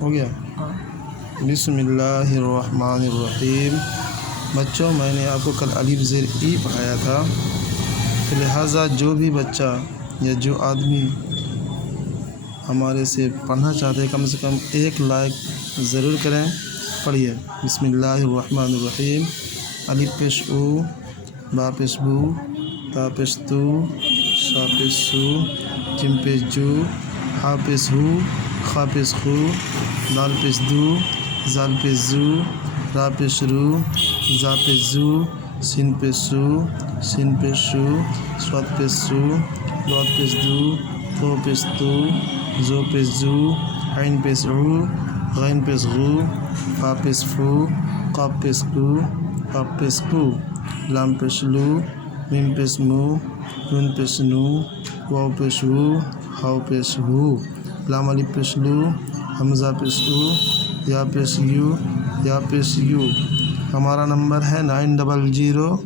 ہو گیا؟ بسم اللہ الرحمن الرحیم۔ بچوں، میں نے آپ کو کل الف زیر ای پڑھایا تھا، لہٰذا جو بھی بچہ یا جو آدمی ہمارے سے پڑھنا چاہتے ہیں کم سے کم 1 لائک ضرور کریں۔ پڑھیے، بسم اللہ الرحمن الرحیم۔ الف پیش او، با پیش بو، تا پیش تو، شا پیش سو، جیم پیش جو، ہا پیش ہو، خا پیش خو، دال پیش دو، زال پیش زو، را پیش رو، زا پیش زو، سین پیش سو، سین پیش شو، سواد پیش سو، دود پیش دو، تو پیش تو، زو پیش زو، عین پیش عو، غین پیش غو، فا پیش فو، قاف پیش کو، قاف پیش کو، لام پیش لو، میم پیش مو، نون پیش نو، واو پیش وو، ہاؤ پیش ہو، لام الف پیش لو، حمزہ پیش او، یا پیش یو، یا پیش یو۔ ہمارا نمبر ہے 9006